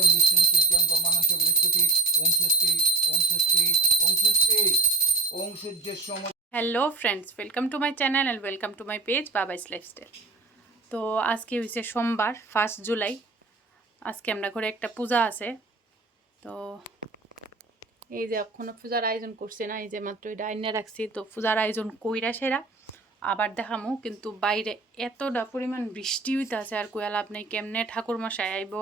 নিত্যম বিষ্ণু সূর্যং ব্রহ্মানঞ্চ বৃহস্পতি ওং স্বস্তি ওং স্বস্তি ওং সম hello friends welcome to my channel and welcome to my page Babai's lifestyle তো আজকে হয়েছে সোমবার ফার্স্ট জুলাই আজকে আমরা ঘরে একটা পূজা আছে। তো এই যে এখনও পূজার আয়োজন করছে না, এই যে মাত্র এটা আইনে রাখছি। তো পূজার আয়োজন কইরা সেরা, আবার দেখামু, কিন্তু বাইরে এতটা পরিমাণ বৃষ্টি হইতে আছে আর কোয়া লাভ নেই, কেমনে ঠাকুর মশাই আইব?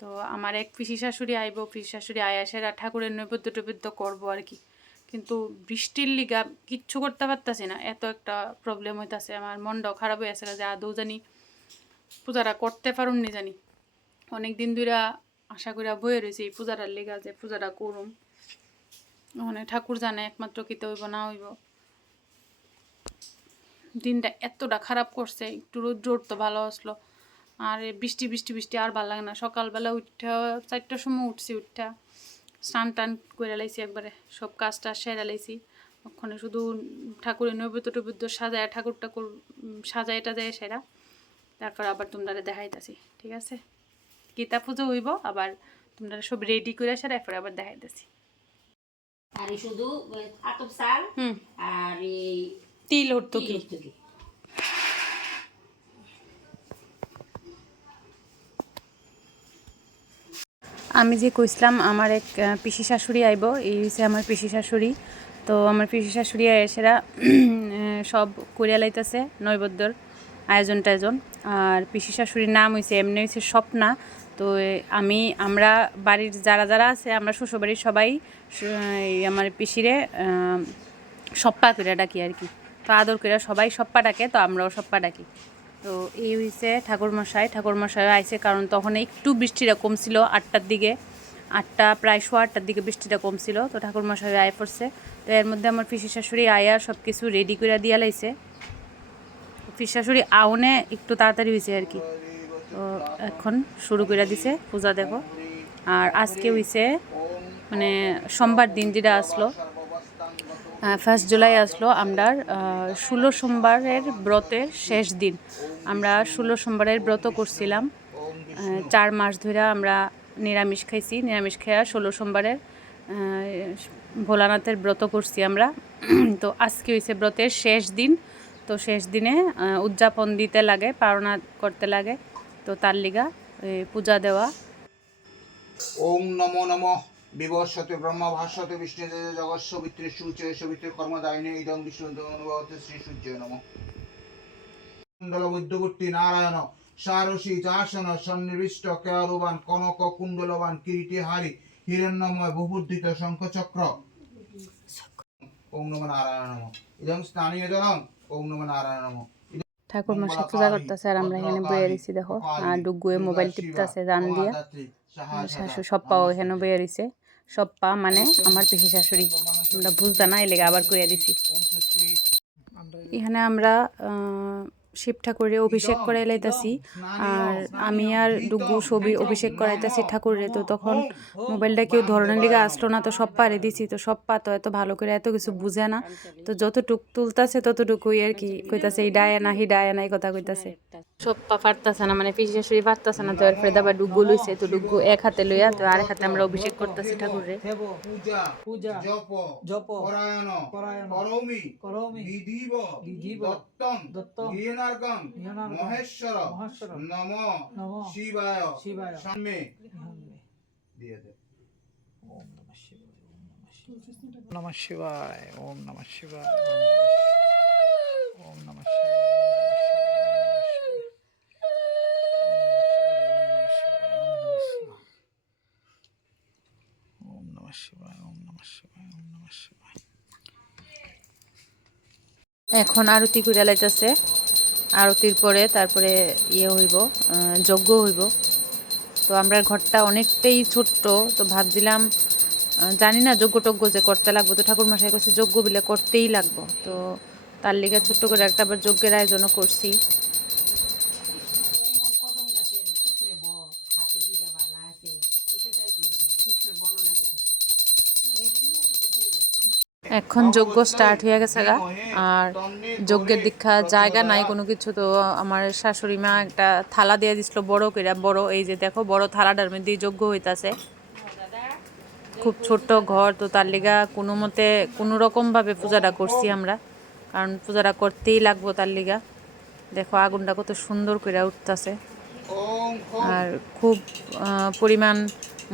তো আমার এক পিসি শাশুড়ি আইব, পিসি শাশুড়ি আয়া সেরা ঠাকুরের নৈবেদ্য টৈবেদ্য করব আর কি। কিন্তু বৃষ্টির লিগা কিচ্ছু করতে পারতাছি না, এত একটা প্রবলেম হইতাছে। আমার মনটাও খারাপ হয়ে আছে যে আদৌ জানি পূজাটা করতে পারুম নি জানি। অনেক দিন ধরে আশা করিয়া বয়ে রয়েছে এই পূজাটার লেগা যে পূজাটা করুম। মানে ঠাকুর জানে একমাত্র কিতে হইব, না হইব। দিনটা এতটা খারাপ করছে, একটু রোদ্র তো ভালো আসলো। আর বৃষ্টি বৃষ্টি বৃষ্টি আর ভালো লাগে না। সকালবেলা উঠা চারটার সময় উঠছি উঠা। স্নান টান করে লাইছি একবারে সব কাজ টাজ সেরে লাইছি। ওখানে শুধু ঠাকুরের নৈবেদ্য টৈবেদ্য সাজায় ঠাকুর ঠাকুর সাজায় টাজায় সেরা। তারপর আবার তোমরা দেখাইতেছি ঠিক আছে? গীতা পুজো হইব আবার তোমরা সব রেডি করে সেরা এরপরে আবার দেখাইতেছি। আর শুধু আতপ চাল হুম। আর এই তিল হতো কি আমি যে কইসলাম আমার এক পিসি শাশুড়ি আইব, এই হচ্ছে আমার পিসি শাশুড়ি। তো আমার পিসি শাশুড়ি এসেরা সব করিয়া লাইতেছে, নৈবদ্যর আয়োজন টায়োজন। আর পিসি শাশুড়ির নাম হয়েছে এমনি হয়েছে স্বপ্না। তো আমি, আমরা বাড়ির যারা যারা আছে, আমরা শ্বশুরবাড়ির সবাই আমার পিসিরে সপ্পা করে ডাকি আর কি। তো আদর করে সবাই সপ্পা ডাকে, তো আমরাও সপ্পা ডাকি। তো এই হয়েছে ঠাকুরমশাই। ঠাকুরমশাই আইছে কারণ তখন একটু বৃষ্টিটা কমছিল আটটার দিকে। আটটা, প্রায় শো আটটার দিকে বৃষ্টিটা কমছিল। তো ঠাকুরমশাই আয় পড়ছে। তো এর মধ্যে আমার পিসি শাশুড়ি আয়া সব কিছু রেডি করে দিয়া লাইছে। পিসি শাশুড়ি আউনে একটু তাড়াতাড়ি হয়েছে আর কি। তো এখন শুরু করে দিছে পূজা দেখো। আর আজকে হইছে মানে সোমবার দিন যেটা আসলো ফার্স্ট জুলাই আসলো আমরা ষোলো সোমবারের ব্রতের শেষ দিন। আমরা ষোলো সোমবারের ব্রত করছিলাম। চার মাস ধরে আমরা নিরামিষ খাইছি। নিরামিষ খাইয়া ষোলো সোমবারের ভোলানাথের ব্রত করছি আমরা। তো আজকে হয়েছে ব্রতের শেষ দিন। তো শেষ দিনে উদযাপন দিতে লাগে পারণা করতে লাগে। তো তার লিগা পূজা দেওয়া। ওম নমো নমঃ। বিবর্ষতে ব্রহ্মা ভাস্বতে বিষ্ণু জগৎ সবিত্রে সূচে সবিত্রে কর্মদায়িনে ইদং বিষ্ণু অনুভবতে শ্রী সূর্য নম। কুণ্ডল বৈদ্যবর্তী নারায়ণ সারসী চাসন সন্নিবিষ্ট কেয়রবান কনক কুণ্ডলবান কিরীটিহারি হিরণ্যময় বহুবুদ্ধিত শঙ্খচক্র। ওম নমঃ নারায়ণ স্থানীয় জলং ওম নমঃ নারায়ণ ঠাকুর মশাই পূজা করতেছে আর আমরা এখানে বয়ে রয়েছি দেখো। আর ডুগুয়ে মোবাইল টিপতেছে জান দিয়া। শাশু সপ্পাও এখানে বয়ে রয়েছে। সপ্পা মানে আমার পিসি শাশুড়ি। আমরা বুঝতে না এলেগে আবার কইয়া দিছি। এখানে আমরা শিব ঠাকুরের অভিষেক করাই লাইতাছি আর আমি আর ডুগু ছবি অভিষেক করাইতাছি ঠাকুরের তো তখন মোবাইলটা কেউ ধরনের লিগে আসলো না তো সব পারে দিছি তো সব পা তো এত ভালো করে এত কিছু বুঝে না। তো যতটুক তুলতাছে ততটুকুই আর কি কইতাছে এই ডায় না হি ডায় না এই কথা কইতাছে। সব পা পারতাছে না মানে পিসি শাশুড়ি পারতাছে না তো এরপরে আবার ডুগু লইছে তো ডুগু এক হাতে লইয়া তো আরেক হাতে আমরা অভিষেক করতেছি ঠাকুরের পূজা পূজা জপ জপ পরায়ণ পরায়ণ করমি করোমি বিধিব বিধিব দত্তং দত্তং গৃহনার্গং মহেশ্বর নম শিবায় শিবায় সামনে দিয়ে দে ওম নমঃ শিবায় ওম নমঃ শিবায় ওম নমঃ ওম নমঃ শিবায় ওম নমঃ শিবায় ওম নমঃ শিবায় এখন আরতি করে লাইতেছে। আরতির পরে তারপরে ইয়ে হইব যজ্ঞ হইব। তো আমরা ঘরটা অনেকটাই ছোট্ট, তো ভাবছিলাম জানি না যজ্ঞ টজ্ঞ যে করতে লাগবো। তো ঠাকুর মশাই কাছে যজ্ঞ বিলে করতেই লাগবো। তো তার লিগে ছোট্ট করে একটা আবার যজ্ঞের আয়োজনও করছি। এখন যজ্ঞ স্টার্ট হয়ে গেছে গা। আর যজ্ঞের দীক্ষা জায়গা নাই কোনো কিছু, তো আমার শাশুড়ি মা একটা থালা দিয়ে দিছিল বড় করে বড় এই যে দেখো, বড় থালাটার মধ্যে যজ্ঞ হইতাছে। খুব ছোট্ট ঘর, তো তার লিগা কোনো মতে কোনো রকমভাবে পূজাটা করছি আমরা। কারণ পূজাটা করতেই লাগবো তার লিগা। দেখো আগুনটা কত সুন্দর করে উঠতেছে। আর খুব পরিমাণ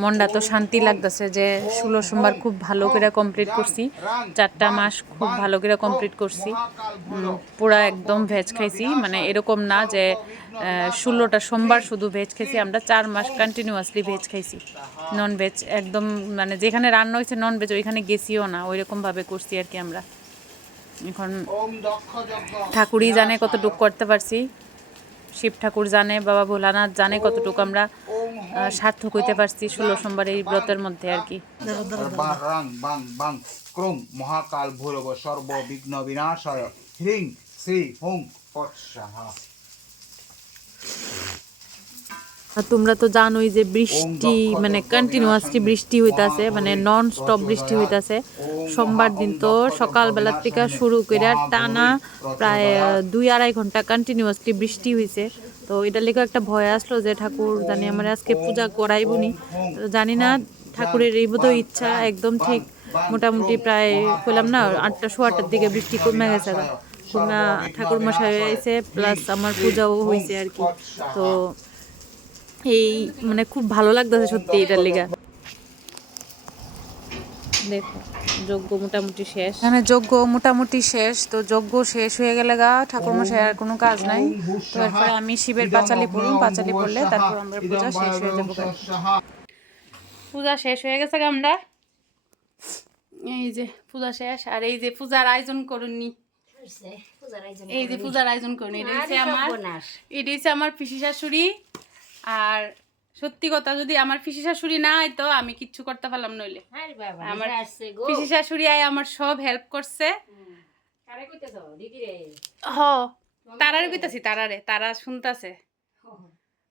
মনটা তো শান্তি লাগতেছে যে ষোলো সোমবার খুব ভালো করে কমপ্লিট করছি। চারটা মাস খুব ভালো করে কমপ্লিট করছি। পুরা একদম ভেজ খাইছি। মানে এরকম না যে ষোলোটা সোমবার শুধু ভেজ খাইছি, আমরা চার মাস কন্টিনিউয়াসলি ভেজ খাইছি। নন ভেজ একদম মানে যেখানে রান্না হয়েছে নন ভেজ ওইখানে গেছিও না। ওই রকমভাবে করছি আর কি আমরা। এখন ঠাকুরই জানে কতটুকু করতে পারছি। শিব ঠাকুর জানে, বাবা ভোলানাথ জানে কতটুকু আমরা সার্থক হইতে পারছি ষোলো সোমবার এই ব্রতের মধ্যে আর কি। রাং বাং বাং ক্রোম মহাকাল ভৈরব সর্ব বিঘ্ন বিনাশয়। হ্রিং শ্রী হুং তোমরা তো জানোই যে বৃষ্টি মানে কন্টিনিউয়াসলি বৃষ্টি হইতাছে মানে নন স্টপ বৃষ্টি হইতাছে। সোমবার দিন তো সকালবেলার থেকে শুরু করে টানা প্রায় দুই আড়াই ঘণ্টা কন্টিনিউয়াসলি বৃষ্টি হয়েছে তো এটা লেখা একটা ভয় আসলো যে ঠাকুর জানি আমার আজকে পূজা করাইবনি। তো জানি না ঠাকুরের এই বোধ ইচ্ছা একদম ঠিক। মোটামুটি প্রায় হইলাম না, আটটা শো আটটার দিকে বৃষ্টি কমে গেছে না ঠাকুর মশাই আইছে, প্লাস আমার পূজাও হয়েছে আর কি। তো এই মানে খুব ভালো লাগতেছে সত্যি এটার লেগা দেখো যজ্ঞ মোটামুটি শেষ। এখানে যজ্ঞ মোটামুটি শেষ তো যজ্ঞ শেষ হয়ে গেলে গা ঠাকুর মশাই আর কোনো কাজ নাই। তো এরপরে আমি শিবের পাঁচালি পড়ুন পাঁচালি পড়লে তারপর আমরা পূজা শেষ হয়ে যাব পূজা শেষ হয়ে গেছে গা আমরা। এই যে পূজা শেষ আর এই যে পূজার আয়োজন করুননি। এই যে পূজার আয়োজন করুন এটা হচ্ছে আমার এটা হচ্ছে আমার পিসি শাশুড়ি আর সত্যি কথা যদি আমার পিসি শাশুড়ি না আইতো আমি কিচ্ছু করতে পারলাম নইলে। আমার পিসি শাশুড়ি আয় আমার সব হেল্প করছে। কারে কইতেছ? দিদি রে। হ। তারারে কইতাছি তারারে তারা শুনতাছে।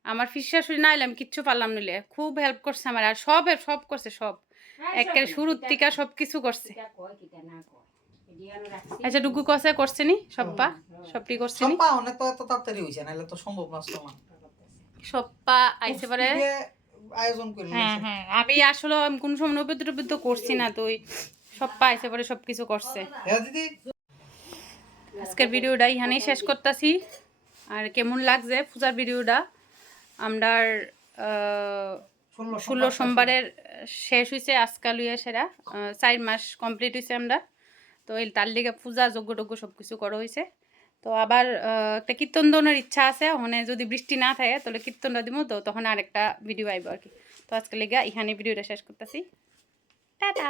আমার পিসি শাশুড়ি না আইলে আমি কিচ্ছু পারলাম নইলে। খুব হেল্প করছে আমার আর সব সব করছে সব। হ্যাঁ, একের শুরুর থেকে সব কিছু করছে। আচ্ছা ডুগু কষে করছে নি? সব্বা? সবটি করছে নি? সম্পা অনেক তো এত তাড়াতাড়ি হয়েছে নাহলে তো সম্ভব না সব্বা আইসে পারে। আয়োজন করে হ্যাঁ হ্যাঁ। আমি আসলে কোন সময় নৈবেদ্য টৈবেদ্য করছি না তো ওই সব পাইছে পরে সব কিছু করছে। হ্যাঁ আজকের ভিডিওটা এখানেই শেষ করতেছি। আর কেমন লাগছে পূজার ভিডিওটা? আমরা ষোলো সোমবারের শেষ হয়েছে আজকাল লইয়া সেরা চার মাস কমপ্লিট হয়েছে আমরা। তো এই তার লিগে পূজা যজ্ঞ টজ্ঞ সব কিছু করা হয়েছে তো আবার একটা কীর্তন দেওয়ার ইচ্ছা আছে, ওখানে যদি বৃষ্টি না থাকে, তাহলে কীর্তনটা দিব, তো তখন আরেকটা ভিডিও আইব আর কি। তো আজকে লেগে এখানে ভিডিওটা শেষ করতেছি। টাটা!